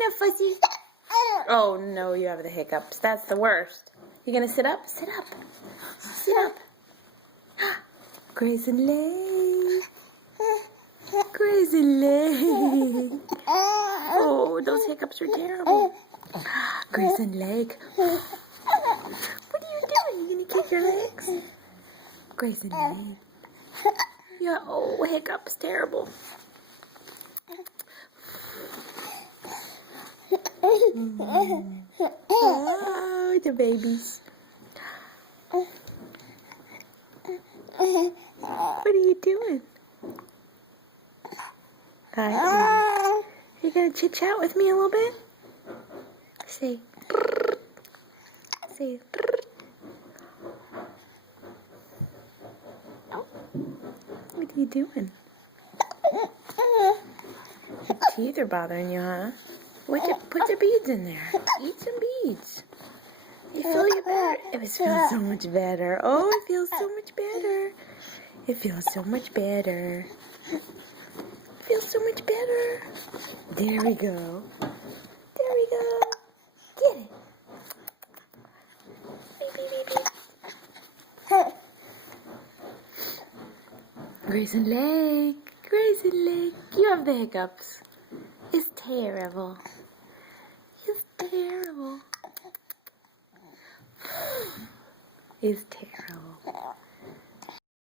no, Fuzzy. Oh, no, you have the hiccups. That's the worst. You gonna sit up? Sit up. Sit up. Grayson Lake. Grayson Lake. Oh, those hiccups are terrible. Grayson Lake. What are you doing? You gonna kick your legs? Grayson Lake. Yeah, oh, hiccups, terrible. Oh, the babies. What are you doing? Are you gonna chit chat with me a little bit? Say. Say. What are you doing? Your teeth are bothering you, huh? Put the beads in there. Eat some beads. You feel better. It feels so much better. Oh, it feels so much better. It feels so much better. It feels so much better. There we go. There we go. Get it. Beep, beep, beep, beep. Grayson Lake. Grayson Lake. You have the hiccups. It's terrible. It's terrible. It's terrible.